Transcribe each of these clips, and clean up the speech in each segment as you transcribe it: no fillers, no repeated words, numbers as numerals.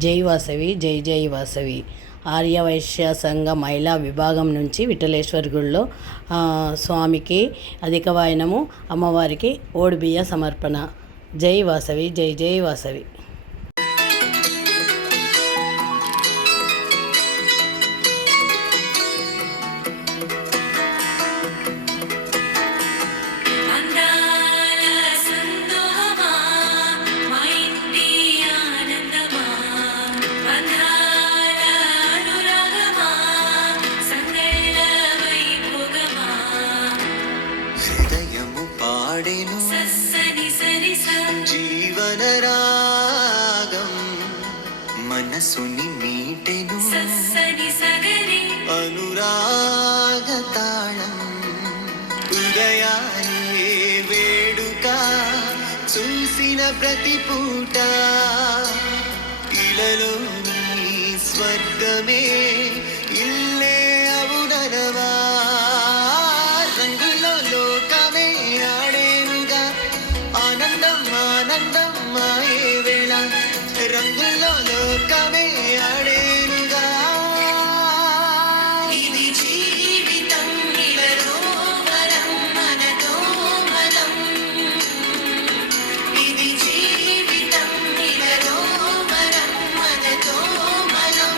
జై వాసవి, జై జై వాసవి. ఆర్యవైశ్య సంఘ మహిళా విభాగం నుంచి విఠలేశ్వర గుడిలో స్వామికి అధిక వాయనము, అమ్మవారికి ఓడిబియ్య సమర్పణ. జై వాసవి, జై జై వాసవి. జీవన రాగం మనసుని మీటెను అనురాగ తాళం ఉదయాన్నే వేడుక చూసిన ప్రతి పూట ఇలలోని స్వర్గమే ఇల్లే అవుననవా రంగులో లోకమే ఆడేనుగా ఆనందం ఆనందం మాయే వేళ రంగుల్లో లోకమే ఆడేనుగా ఇది జీవితం ఇలలో వరం మనతో మనం ఇది జీవితం ఇలలో వరం మనతో మనం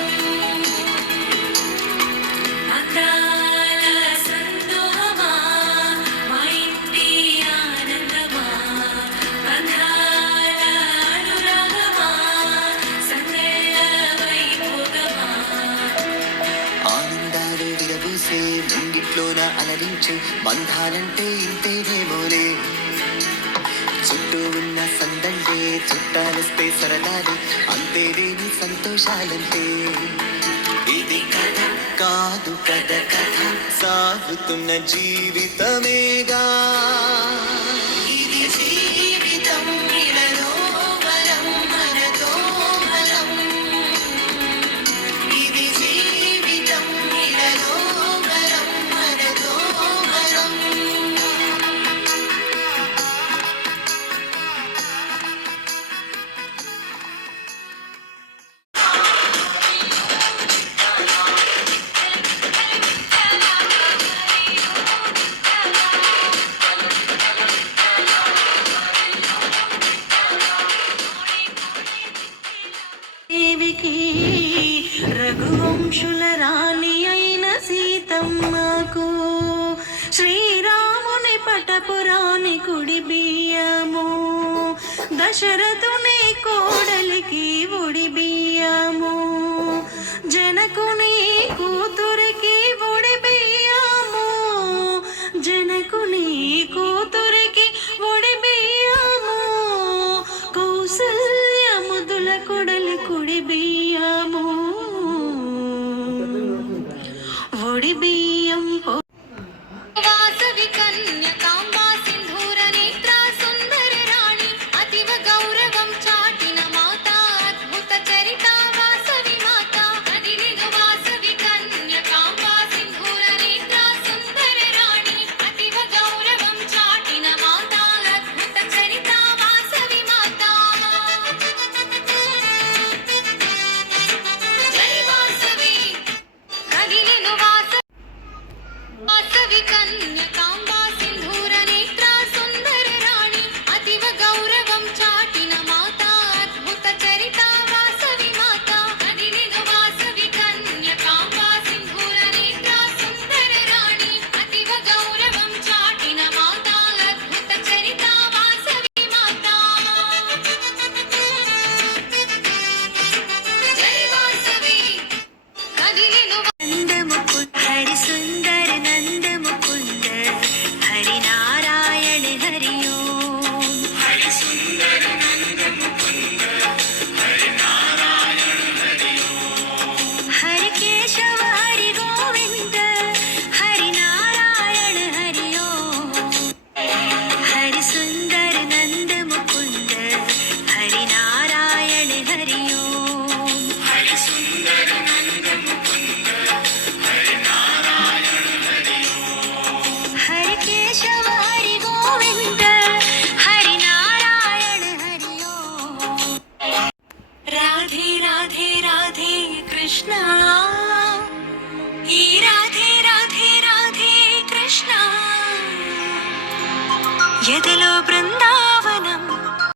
ముంగిట్లోన అలరించే బంధాలంటే ఇంతేనేమోలే చుట్టూ ఉన్న సందళ్ళే చుట్టాలొస్తే సరదాలే అంతేలేని సంతోషాలంటే ఇది కథ కాదు కథ కథ సాగుతున్న జీవితమేగా ఇది జీవితం ఇలలో వరం మనతో మనం ఇది జీవితం ఇలలో రఘువంశుల రాణి అయిన సీతమ్మకు శ్రీరాముని పటపురాణి కుడి బియ్యము దశరథుని కోడలికి ఒడి బియ్యము జనకుని కూతురికి ఒడి బియ్యము జనకుని కూతురికి ఒడి బియ్యము కౌసల్య ముదుల కొడలి కుడి బియ్యము ఒడి బియ్యం వాసవి కన్యకాంబా సింధూర నేత్ర సుందర రాణి అతివ గౌరవం చాటిన మాత అద్భుత చరిత వాసవి మాత కదిలిన వాస కృష్ణ ఈ రాధే రాధే రాధే కృష్ణ ఎదలో బృందా